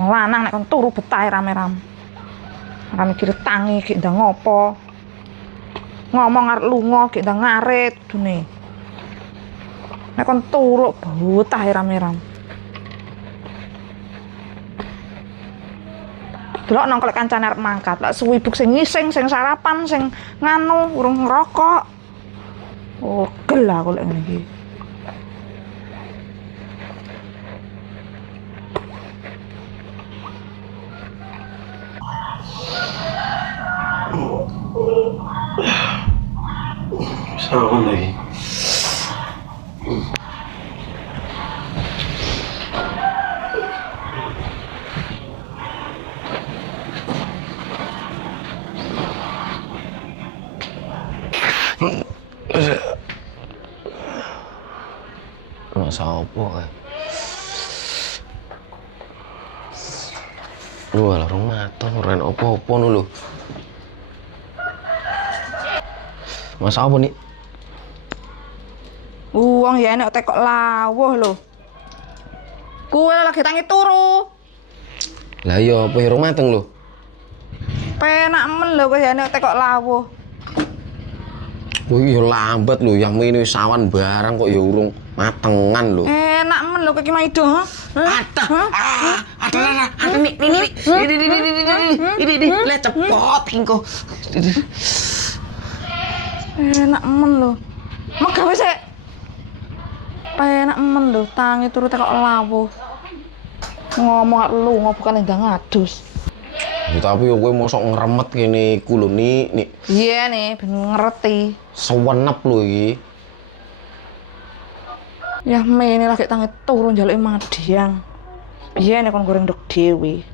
Wong lanang nek kon turu betah rame-rame. Ora mikir tangi gek ndang ngopo. Ngomong arep lunga gek ndang ngarit dune. Nek kon turu betah rame-rame. Delok nang klek kancane arep mangkat, lak suwibuk sing ngising, sing sarapan, sing nganu urung ngerokok. Oh, gel aku lek ngene iki. Sawan lagi. Masa apa kan? Lu lah rong maton ora apa-apa nu lho. Masa apa nih? Wong ya nek tekok lawuh lho. Kuwe lagi tangi turu. Lah iya apa rong mateng lho. Penak men lho kowe ya nek tekok lawuh. Wah iya lambat lho, yang ini sawan barang kok ya urung matengan lho. Enak men lho kowe iki maido, ha? Ada ini le cepot engko. Enak men lho. Megawe sik. Penak men lho, tangi turu tekok lawuh. Ngomong arep lunga bukan ndang adus. Ya, tapi kowe mosok ngremet kene iku lho nik. Iya nih, ben ngerti. Sewenep lho iki. Ya mene lagi tangi turu njaluki Madiang. Biyen kon goreng ndok dhewe.